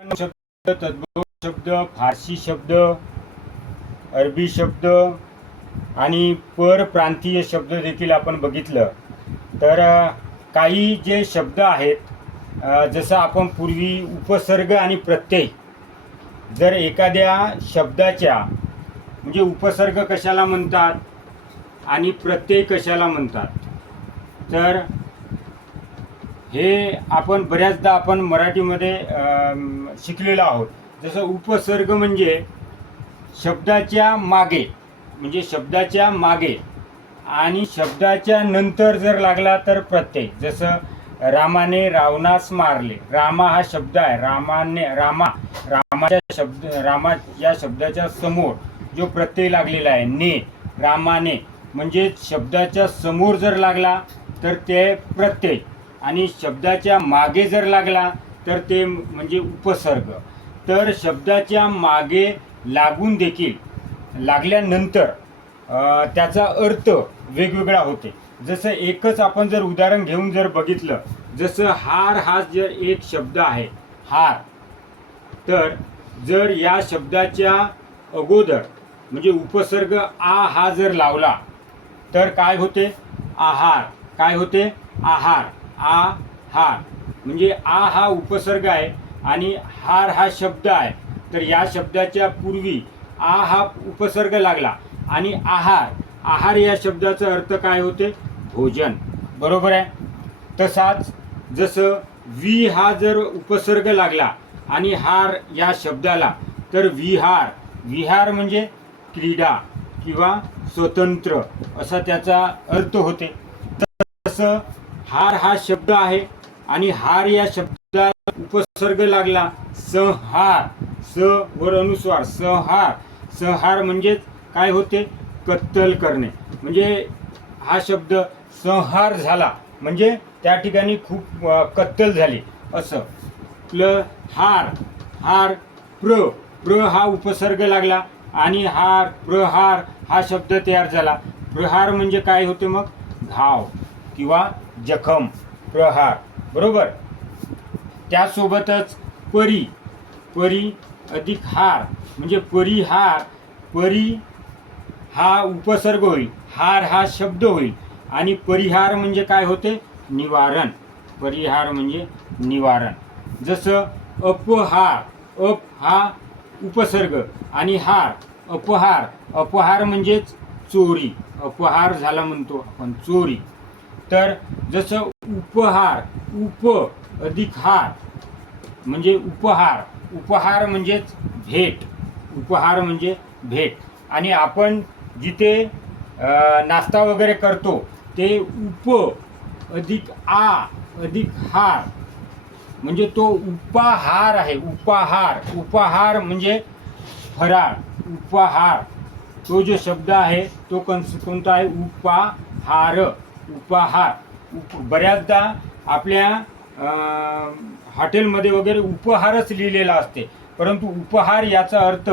शब्द तद्भव शब्द फारसी शब्द अरबी शब्द आणि परप्रांतीय शब्द देखील आपण बघितलं. तर काही जे शब्द आहेत जसं आपण पूर्वी उपसर्ग आणि प्रत्यय जर एखाद्या शब्दाच्या म्हणजे उपसर्ग कशाला म्हणतात आणि प्रत्यय कशाला म्हणतात तर हे आपण बऱ्याचदा आपण मराठीमध्ये शिकलेलो आहोत. जसं उपसर्ग म्हणजे शब्दाच्या मागे म्हणजे शब्दाच्या मागे आणि शब्दाच्या नंतर जर लागला तर प्रत्यय जसं रामाने रावणास मारले. रामा हा शब्द आहे. रामाने रामा रामाच्या शब्द रामा या शब्दाच्या समोर जो प्रत्यय लागलेला आहे ने रामाने म्हणजे शब्दाच्या समोर जर लागला तर ते प्रत्यय. आणि शब्दाच्या मागे जर लागला तर ते म्हणजे उपसर्ग. तर शब्दाच्या मागे लागून देखील लागल्यानंतर त्याचा अर्थ वेगवेगळा होते. जसं एकच आपण जर उदाहरण घेऊन जर बघितलं जसं हार हा जर एक शब्द आहे हार. तर जर या शब्दाच्या अगोदर म्हणजे उपसर्ग आ हा जर लावला तर काय होते? आहार. काय होते? आहार. आ हार म्हणजे आ हा उपसर्ग आहे आणि हार हा शब्द आहे. तर या शब्दाच्या पूर्वी आ हा उपसर्ग लागला आणि आहार. आहार या शब्दाचा अर्थ काय होते? भोजन. बरोबर आहे? तसाच जसं वी हा जर उपसर्ग लागला आणि हार या शब्दाला तर विहार. विहार म्हणजे क्रीडा किंवा स्वतंत्र असा त्याचा अर्थ होते. तसं हार हा शब्द आहे आणि हार या शब्दाला उपसर्ग लागला संहार. स वर अनुस्वार. संहार. संहार म्हणजेच काय होते? कत्तल करणे. म्हणजे हा शब्द संहार झाला. म्हणजे त्या ठिकाणी खूप कत्तल झाली. असं. प्ल हार. हार प्र. प्र हा उपसर्ग लागला आणि हार प्रहार हा शब्द तयार झाला. प्रहार म्हणजे काय होते मग? घाव किंवा जखम प्रहार बरोबर? त्यासोबतच परी परी अधिक हार म्हणजे परिहार परी हा उपसर्ग होईल हार हा शब्द होईल. आणि परिहार म्हणजे काय होते? निवारण. परिहार म्हणजे निवारण. जसं अपहार अप हा उपसर्ग आणि हार अपहार अपहार म्हणजेच चोरी. अपहार झाला म्हणतो आपण चोरी. तर जसं उपहार उप अधिक हार म्हणजे उपहार. उपहार म्हणजेच भेट. उपहार म्हणजे भेट. आणि आपण जिथे नाश्ता वगैरे करतो ते उप अधिक आ अधिक हार म्हणजे तो उपाहार आहे उपाहार. उपाहार म्हणजे फराळ. उपाहार. तो जो शब्द आहे तो कोणता आहे? उपाहार. उपाहार उप बऱ्याचदा आपल्या हॉटेलमध्ये वगैरे उपहारच लिहिलेला असते. परंतु उपहार याचा अर्थ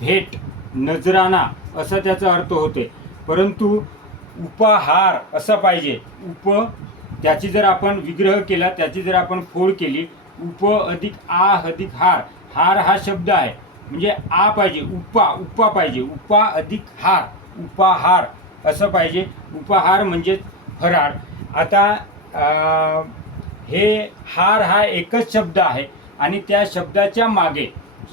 भेट नजराना असा त्याचा अर्थ होते परंतु उपाहार असा पाहिजे. उप त्याची जर आपण विग्रह केला त्याची जर आपण फोड केली उप अधिक आ अधिक हार. हार हा शब्द आहे. म्हणजे आ पाहिजे उपा उपा पाहिजे. उपा अधिक हार उपाहार असं पाहिजे. उपाहार म्हणजे फराळ आता हे हार हा एकच शब्द आहे आणि त्या शब्दाच्या मागे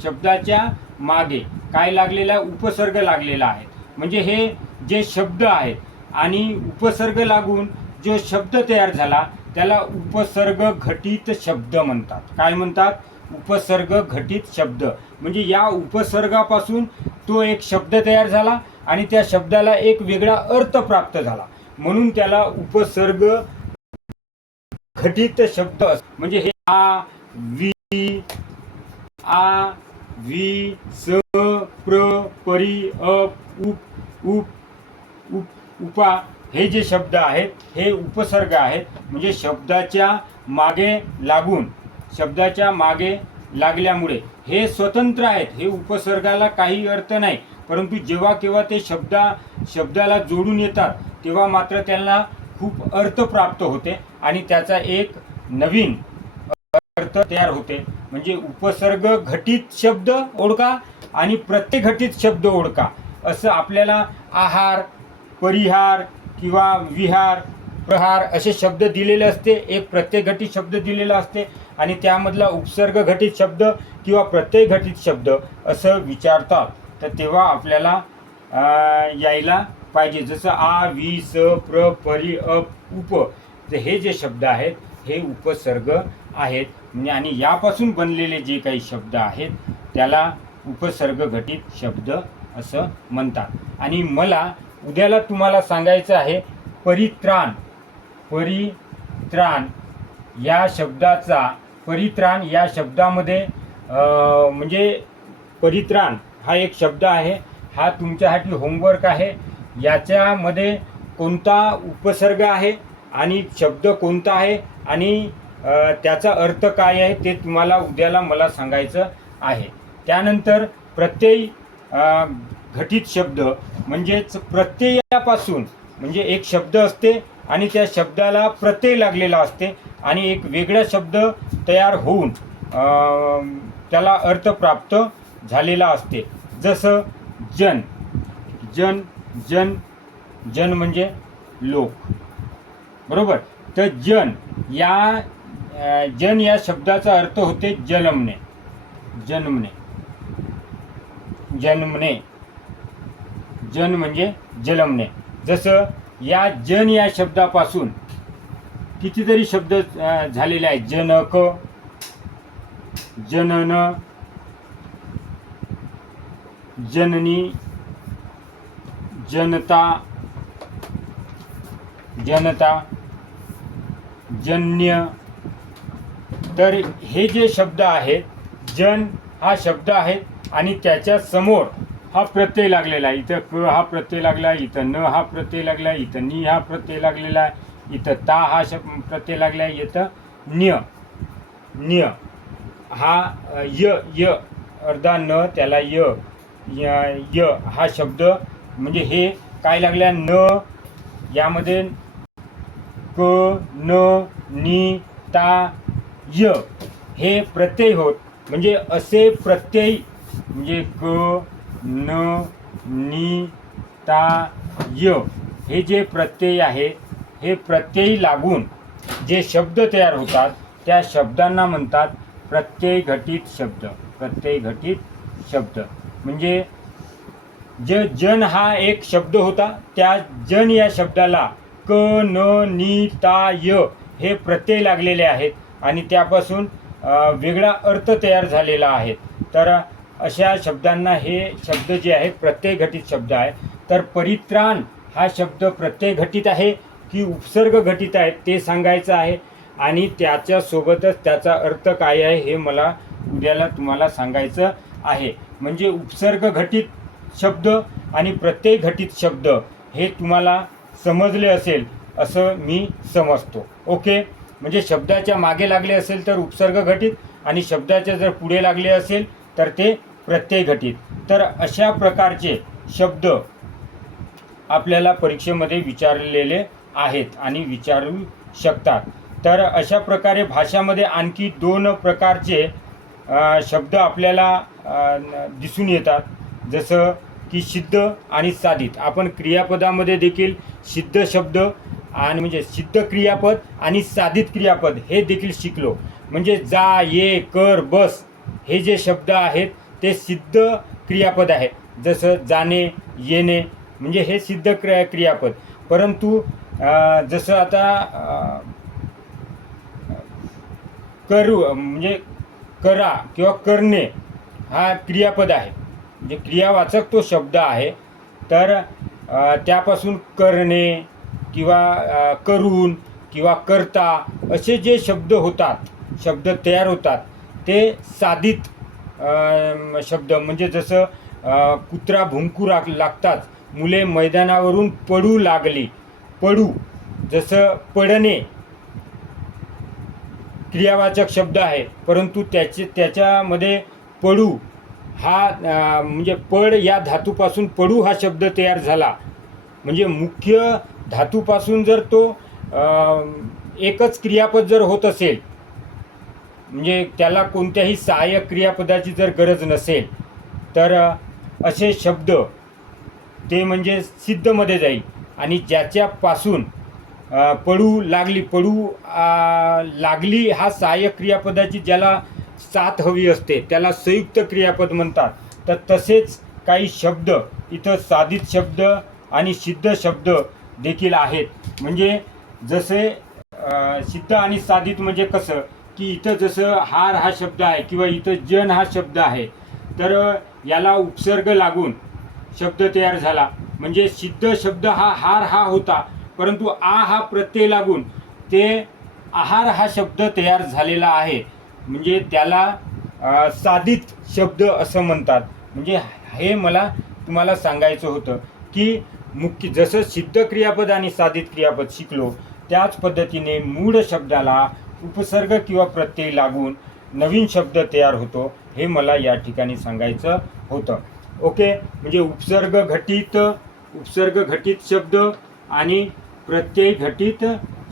शब्दाच्या मागे काय लागलेला आहे? उपसर्ग लागलेला आहे. म्हणजे हे जे शब्द आहेत आणि उपसर्ग लागून जो शब्द तयार झाला त्याला उपसर्ग घटित शब्द म्हणतात. काय म्हणतात? उपसर्ग घटित शब्द. म्हणजे या उपसर्गापासून तो एक शब्द तयार झाला आणि त्या शब्दाला एक वेगळा अर्थ प्राप्त झाला. म्हणून त्याला उपसर्ग घटित शब्द म्हणजे हे आ वी आ वी स प्र परी अप उप उप उप उपा हे जे शब्द आहेत हे उपसर्ग आहेत. म्हणजे शब्दाच्या मागे लागून शब्दाच्या मागे लागल्यामुळे हे स्वतंत्र आहेत. हे उपसर्गाला काही अर्थ नाही. परंतु जेव्हा केव्हा ते शब्दा शब्दाला जोडून येतात तेव्हा मात्र त्यांना खूप अर्थ प्राप्त होते आणि त्याचा एक नवीन अर्थ तयार होते. म्हणजे उपसर्ग घटित शब्द ओळखा आणि प्रत्येक घटित शब्द ओळखा. असं आपल्याला आहार परिहार किंवा विहार प्रहार असे शब्द दिलेले असते. एक प्रत्येक घटित शब्द दिलेला असते आणि त्यामधला उपसर्ग घटित शब्द किंवा प्रत्यय घटित शब्द असं विचारतात. तर तेव्हा आपल्याला यायला पाहिजे. जसं आ वि स प्र परि अप उप हे जे शब्द आहेत हे उपसर्ग आहेत. आणि यापासून बनलेले जे काही शब्द आहेत त्याला उपसर्ग घटित शब्द असं म्हणतात. आणि मला उद्याला तुम्हाला सांगायचं आहे परित्राण. परित्राण या शब्दाचा परित्राण या शब्दामध्ये म्हणजे परित्राण हा एक शब्द आहे. हा तुमच्यासाठी होमवर्क आहे. याच्यामध्ये कोणता उपसर्ग आहे आणि शब्द कोणता आहे आणि त्याचा अर्थ काय आहे ते तुम्हाला उद्याला मला सांगायचं आहे. त्यानंतर प्रत्यय घटित शब्द म्हणजेच प्रत्ययापासून म्हणजे एक शब्द असते आणि त्या शब्दाला प्रत्यय लागलेला असते आणि एक वेगळा शब्द तयार होऊन त्याला अर्थ प्राप्त झालेला असते. जसं जन जन जन जन म्हणजे लोक. बरोबर? तर जन या जन या शब्दाचा अर्थ होते जन्मणे. जन्मणे. जन्मणे. जन म्हणजे जन्मणे. जसं या जन या शब्दापासून कितीतरी शब्द झालेले आहेत. जनक जनन जननी जनता जनता जन्य. तर हे जे शब्द आहेत जन हा शब्द आहे आणि त्याच्यासमोर हा प्रत्यय लागलेला आहे. इथं क हा प्रत्यय लागला आहे इथं न हा प्रत्यय लागला आहे इथं नि हा प्रत्यय लागलेला आहे इथं ता हा शब्द प्रत्यय लागला आहे इथं न्य. न्य. हा य य अर्धा न त्याला य य य हा शब्द म्हणजे हे काय लागल्या? न. यामध्ये क न नि ता य. हे प्रत्यय होत. म्हणजे असे प्रत्यय म्हणजे क न नि ता य. हे जे प्रत्यय आहे हे प्रत्यय लागून जे शब्द तयार होतात त्या शब्दांना म्हणतात प्रत्यय घटित शब्द. प्रत्यय घटित शब्द. म्हणजे ज जन हा एक शब्द होता. त्या जन या शब्दाला क न नि ता य हे प्रत्यय लागलेले आहेत आणि त्यापासून वेगळा अर्थ तयार झालेला आहे. तर अशा शब्दांना हे शब्द जे आहेत प्रत्यय घटित शब्द आहे. तर परित्राण हा शब्द प्रत्यय घटित आहे की उपसर्ग घटित आहे ते सांगायचं आहे. आणि त्याच्यासोबतच त्याचा अर्थ काय आहे हे मला उद्याला तुम्हाला सांगायचं आहे. म्हणजे उपसर्ग घटित शब्द आणि प्रत्यय घटित शब्द हे तुम्हाला समजले असेल असं मी समजतो. ओके? म्हणजे शब्दाच्या मागे लागले असेल तर उपसर्ग घटित आणि शब्दाच्या जर पुढे लागले असेल तर ते प्रत्यय घटित. तर अशा प्रकारचे शब्द आपल्याला परीक्षेमध्ये विचारलेले आहेत आणि विचारू शकतात. तर अशा प्रकारे भाषामध्ये आणखी दोन प्रकारचे शब्द आपल्याला दिसून येतात. जसं की सिद्ध आणि साधित. आपण क्रियापदामध्ये देखील सिद्ध शब्द आणि म्हणजे सिद्ध क्रियापद आणि साधित क्रियापद हे देखील शिकलो. म्हणजे जा ये कर बस हे जे शब्द आहेत ते सिद्ध क्रियापद आहे जसं जाणे येणे म्हणजे हे सिद्ध क्रिया क्रियापद. परंतु जसं आता करू म्हणजे करा किंवा करणे हा क्रियापद आहे. म्हणजे क्रियावाचक तो शब्द आहे. तर त्यापासून करणे किंवा करून किंवा करता असे जे शब्द होतात शब्द तयार होतात ते साधित शब्द म्हणजे जसं कुत्रा भुंकू लाग लागताच मुले मैदानावरून पडू लागली पडू जसं पडणे क्रियावाचक शब्द आहे परंतु त्याचे त्याच्यामध्ये पडू हा म्हणजे पड या धातूपासून पडू हा शब्द तयार झाला. म्हणजे मुख्य धातूपासून जर तो एकच क्रियापद जर होत असेल म्हणजे त्याला कोणत्याही सहाय्यक क्रियापदाची जर गरज नसेल तर असे शब्द ते म्हणजे सिद्धमध्ये जाईल. आणि ज्याच्यापासून पडू लागली पडू लागली हा सहाय्यक क्रियापदाची ज्याला साथ हवी असते त्याला संयुक्त क्रियापद म्हणतात. तर तसेच काही शब्द इथं साधित शब्द आणि सिद्ध शब्द देखील आहेत. म्हणजे जसे सिद्ध आणि साधित म्हणजे कसं? की इथं जसं हार हा शब्द आहे किंवा इथं जन हा शब्द आहे तर याला उपसर्ग लागून शब्द तयार झाला. म्हणजे सिद्ध शब्द हा हार हा होता परंतु आ हा प्रत्यय लागून ते आहार हा शब्द तयार झालेला आहे. म्हणजे त्याला साधित शब्द असं म्हणतात. म्हणजे हे मला तुम्हाला सांगायचं होतं की मुख्य जसं सिद्ध क्रियापद आणि साधित क्रियापद शिकलो त्याच पद्धतीने मूळ शब्दाला उपसर्ग किंवा प्रत्यय लागून नवीन शब्द तयार होतो हे मला या ठिकाणी सांगायचं होतं. ओके? म्हणजे उपसर्ग घटित उपसर्ग घटित शब्द आणि प्रत्यय घटित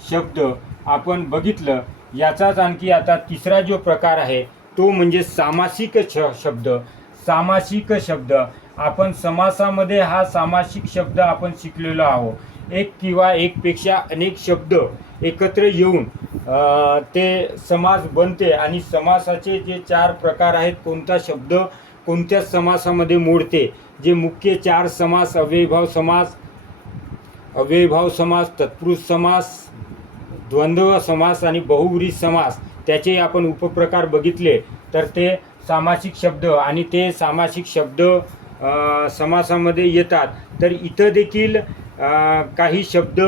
शब्द आपण बघितलं याचाच आणखी आता तिसरा जो प्रकार आहे तो म्हणजे सामासिक श शब्द. सामासिक शब्द. आपण समासामध्ये हा सामासिक शब्द आपण शिकलेलो आहोत. एक किंवा एकपेक्षा अनेक शब्द एकत्र येऊन ते समास बनते आणि समासाचे जे चार प्रकार आहेत कोणता शब्द कोणत्या समासामध्ये मोडते? जे मुख्य चार समास अव्ययभाव समास अव्ययभाव समास तत्पुरुष समास द्वंद्व समास आणि बहुव्री समास त्याचे आपण उपप्रकार बघितले तर ते सामासिक शब्द आणि ते सामासिक शब्द समासामध्ये येतात. तर इथं देखील काही शब्द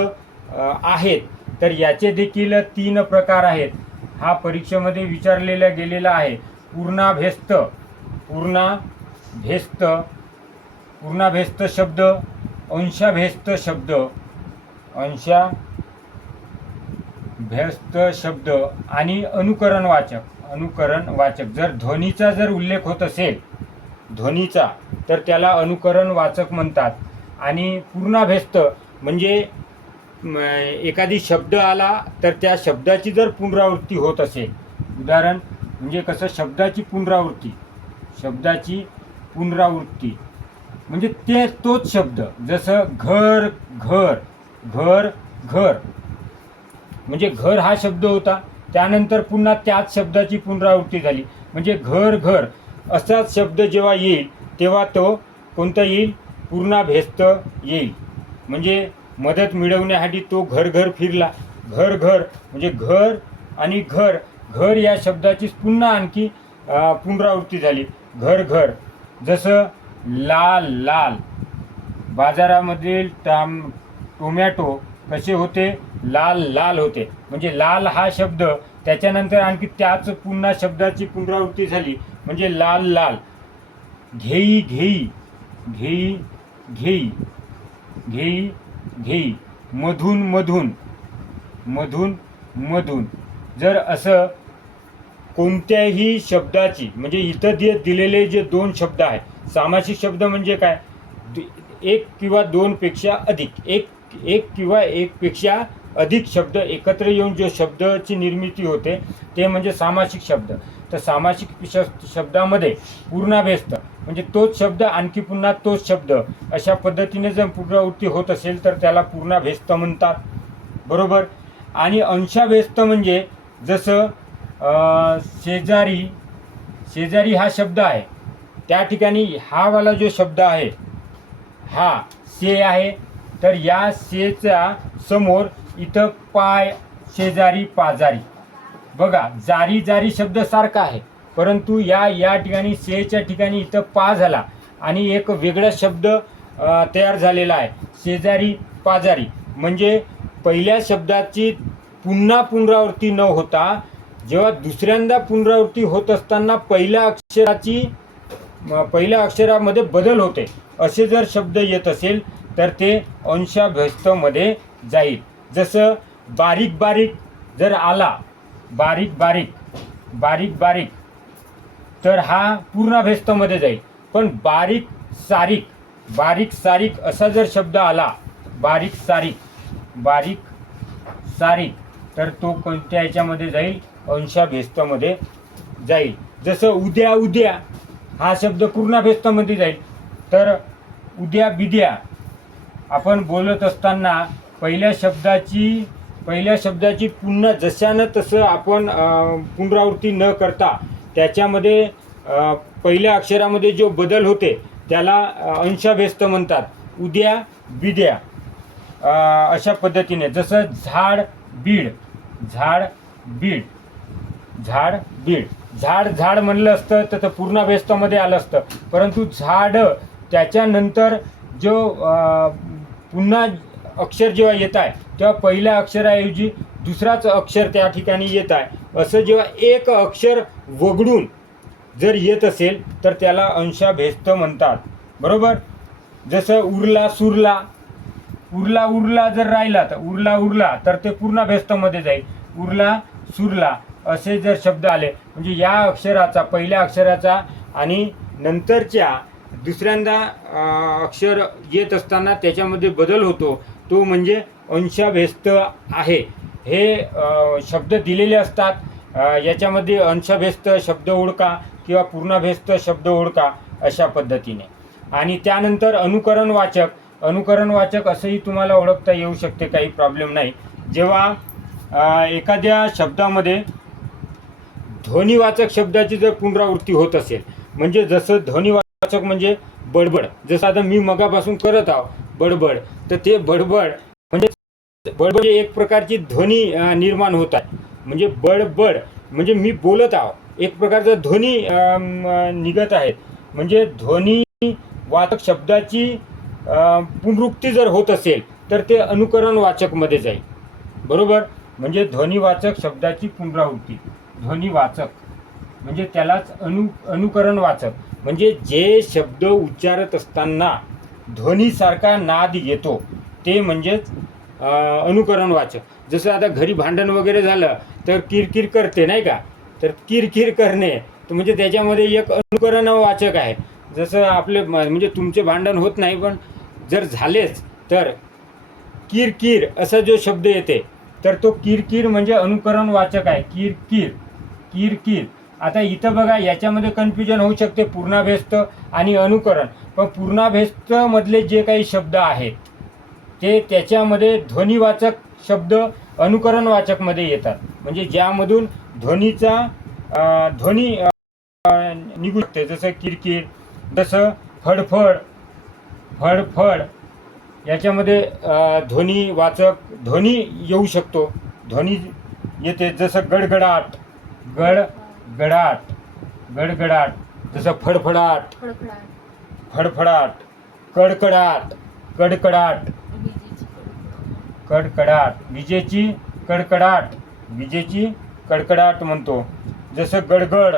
आहेत. तर याचे देखील तीन प्रकार आहेत. हा परीक्षेमध्ये विचारलेला गेलेला आहे. पूर्णाभेस्त पूर्णाभेस्त पूर्णाभेस्त शब्द अंशाभेस्त शब्द अंशा भेस्त शब्द आणि अनुकरण वाचक अनुकरण वाचक. जर ध्वनीचा जर उल्लेख होत असेल ध्वनीचा तर त्याला अनुकरण वाचक म्हणतात. आणि पूर्णाभ्यस्त म्हणजे एखादी शब्द आला तर त्या शब्दाची जर पुनरावृत्ती होत असेल उदाहरण म्हणजे कसं शब्दाची पुनरावृत्ती शब्दाची पुनरावृत्ती म्हणजे ते तोच शब्द. जसं घर घर घर घर म्हणजे घर हा शब्द होता. त्यानंतर पुन्हा त्याच शब्दाची पुनरावृत्ती झाली. म्हणजे घर घर असाच शब्द जेव्हा येईल तेव्हा तो कोणता येईल? पूर्णाभेस्त येईल. म्हणजे मदत मिळवण्यासाठी तो घर घर फिरला. घर घर म्हणजे घर आणि घर. घर या शब्दाची पुन्हा आणखी पुनरावृत्ती झाली. घर घर जसं लाल लाल. बाजारामधील टाम टोमॅटो कसे होते? लाल लाल होते. म्हणजे लाल हा शब्द त्याच्यानंतर आणखी त्याच पुन्हा शब्दाची पुनरावृत्ती झाली. म्हणजे लाल लाल. घेई घेई. घेई घेई. घेई घेई. मधून मधून. मधून मधून. जर असं कोणत्याही शब्दाची म्हणजे इथं जे दिलेले जे दोन शब्द आहेत सामासिक शब्द म्हणजे काय? एक किंवा दोनपेक्षा अधिक. एक एक किंवा एकपेक्षा अधिक शब्द एकत्र येऊन जो शब्दाची निर्मिती होते ते म्हणजे सामासिक शब्द. तर सामासिक शब्दामध्ये पूर्णाभ्यस्त म्हणजे तोच शब्द आणखी पुन्हा तोच शब्द अशा पद्धतीने जर पुनरावृत्ती होत असेल तर त्याला पूर्णाभ्यस्त म्हणतात. बरोबर? आणि अंशाभ्यस्त म्हणजे जसं शेजारी शेजारी हा शब्द आहे. त्या ठिकाणी हा वाला जो शब्द आहे हा से आहे. तर या सेचा समोर इथं पाय शेजारी पाजारी. बघा जारी जारी शब्द सारखा आहे. परंतु या या ठिकाणी सेच्या ठिकाणी इथं पा झाला आणि एक वेगळा शब्द तयार झालेला आहे. शेजारी पाजारी. म्हणजे पहिल्या शब्दाची पुन्हा पुनरावृत्ती न होता जेव्हा दुसऱ्यांदा पुनरावृत्ती होत असताना पहिल्या अक्षराची पहिल्या अक्षरामध्ये बदल होते. असे जर शब्द येत असेल तर ते अंशाभ्यस्तमध्ये जाईल. जसं बारीक बारीक जर आला बारीक बारीक बारीक बारीक तर हा पूर्णाभ्यस्तमध्ये जाईल. पण बारीक सारीक बारीक सारीक असा जर शब्द आला बारीक सारीक बारीक सारीक तर तो कोणत्या ह्याच्यामध्ये जाईल? अंशाभ्यस्तमध्ये जाईल. जसं उद्या उद्या हा शब्द पूर्णाभ्यस्तमध्ये जाईल तर उद्या बिद्या आपण बोलत असताना पहिल्या शब्दाची पहिल्या शब्दाची पुन्हा जशानं तसं आपण पुनरावृत्ती न करता त्याच्यामध्ये पहिल्या अक्षरामध्ये जो बदल होते त्याला अं, म्हणतात. उद्या बिद्या. अशा पद्धतीने. जसं झाड बीड. झाड बीड. झाड बीड. झाड झाड म्हणलं असतं तर ते पूर्णाभेस्तामध्ये आलं असतं. परंतु झाड त्याच्यानंतर जो पुन्हा अक्षर जेव्हा येत आहे तेव्हा पहिल्या अक्षराऐवजी दुसराच अक्षर त्या ठिकाणी येत आहे. असं जेव्हा एक अक्षर वगळून जर येत असेल तर त्याला अंशाभेस्त म्हणतात. बरोबर? जसं उरला सुरला उरला उरला जर राहिला तर उरला उरला तर ते पूर्ण भेस्तमध्ये जाईल. उरला सुरला असे जर शब्द आले म्हणजे या अक्षराचा पहिल्या अक्षराचा आणि नंतरच्या दुसऱ्यांदा अक्षर येत असताना त्याच्यामध्ये बदल होतो. तो म्हणजे अंशभेस्त आहे. हे शब्द दिलेले असतात. याच्यामध्ये अंशभेस्त शब्द ओळखा किंवा पूर्णभेस्त शब्द ओळखा अशा पद्धतीने. आणि त्यानंतर अनुकरण वाचक. अनुकरण वाचक असंही तुम्हाला ओळखता येऊ शकते काही प्रॉब्लेम नाही. जेव्हा एखाद्या शब्दामध्ये ध्वनिवाचक शब्दाची जर पुनरावृत्ती होत असेल म्हणजे जसं वाचक म्हणजे बडबड. जसं आता मी मगापासून करत आहो बडबड. तर ते बडबड म्हणजे बडबड एक प्रकारची ध्वनी निर्माण होत आहे. म्हणजे बडबड म्हणजे मी बोलत आहो एक प्रकारचा ध्वनी निघत आहे. म्हणजे ध्वनी वाचक शब्दाची पुनरुक्ती जर होत असेल तर ते अनुकरण वाचकमध्ये जाईल. बरोबर? म्हणजे ध्वनिवाचक शब्दाची पुनरावृत्ती. ध्वनिवाचक म्हणजे त्यालाच अनु अनुकरण वाचक. म्हणजे जे शब्द उच्चारत असताना ध्वनीसारखा नाद येतो ते म्हणजेच अनुकरण वाचक. जसं आता घरी भांडण वगैरे झालं तर किरकिर करते नाही का? तर किरकिर करणे तर म्हणजे त्याच्यामध्ये एक अनुकरण वाचक आहे. जसं आपले म- म्हणजे तुमचे भांडण होत नाही पण जर झालेच तर किरकिर असा जो शब्द येते तर तो किरकिर म्हणजे अनुकरण वाचक आहे. किरकिर किरकिर. आता इथं बघा याच्यामध्ये कन्फ्युजन होऊ शकते पूर्णाभ्यस्त आणि अनुकरण. पण पूर्णाभ्यस्तमधले जे काही शब्द आहेत ते त्याच्यामध्ये ध्वनिवाचक शब्द अनुकरण वाचकमध्ये येतात. म्हणजे ज्यामधून ध्वनीचा ध्वनी निघू शकते. जसं किरकिर जसं फडफड फडफड याच्यामध्ये ध्वनी वाचक ध्वनी येऊ शकतो. ध्वनी येते जसं गडगडाट गड गडाट गडगडाट जसं फडफडाट खडखडाट फडफडाट कडकडाट कडकडाट. विजेची कडकडाट कडकडाट विजेची कडकडाट विजेची कडकडाट म्हणतो. जसं गडगड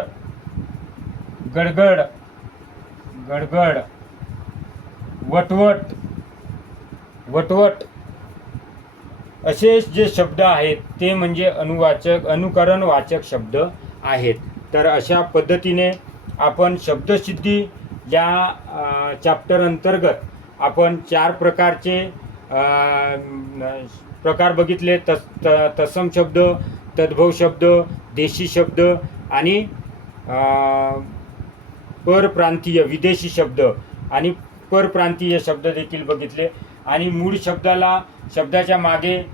गडगड गडगड वटवट वटवट. असे जे शब्द आहेत ते म्हणजे अनुवाचक अनुकरण वाचक शब्द. आहेत. तर अशा पद्धतीने आपण शब्दसिद्धी या चॅप्टर अंतर्गत आपण चार प्रकारचे प्रकार बघितले. तस त- तत्सम शब्द तद्भव शब्द देशी शब्द आणि परप्रांतीय विदेशी शब्द आणि परप्रांतीय शब्द देखील बघितले. आणि मूळ शब्दाला शब्दाच्या मागे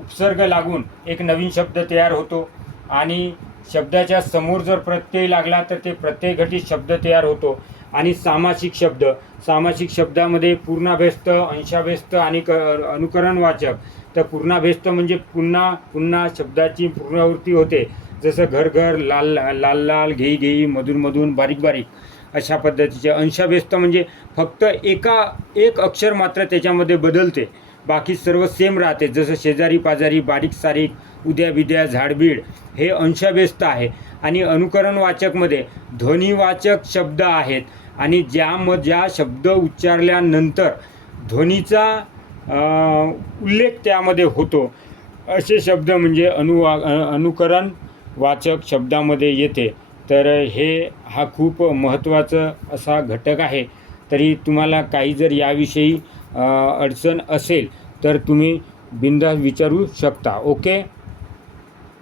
उपसर्ग लागून एक नवीन शब्द तयार होतो. आणि शब्दाच्या समोर जर प्रत्यय लागला तर ते प्रत्ययघटित शब्द तयार होतो. आणि सामासिक शब्द सामासिक शब्दामध्ये पूर्णाभ्यस्त अंशाभ्यस्त आणि क अनुकरण वाचक. तर पूर्णाभ्यस्त म्हणजे पुन्हा पुन्हा शब्दाची पुनरावृत्ती होते. जसं घर घर लाल लाल लाल घेई घेई मधून मधून बारीक बारीक. अशा पद्धतीचे. अंशाभ्यस्त म्हणजे फक्त एका एक अक्षर मात्र त्याच्यामध्ये बदलते. बाकी सर्व सेम राहते. जसं शेजारी पाजारी बारीक सारीक उद्या बिद्या झाडबीड हे अंशाव्यस्त आहे. आणि अनुकरण वाचकमध्ये ध्वनिवाचक शब्द आहेत. आणि ज्या म ज्या शब्द उच्चारल्यानंतर ध्वनीचा उल्लेख त्यामध्ये होतो. असे शब्द म्हणजे अनुवा अनुकरण वाचक शब्दामध्ये येते. तर हे हा खूप महत्त्वाचा असा घटक आहे. तरी तुम्हाला काही जर याविषयी अडचण असेल तर तुम्ही बिंदास विचारू शकता. ओके?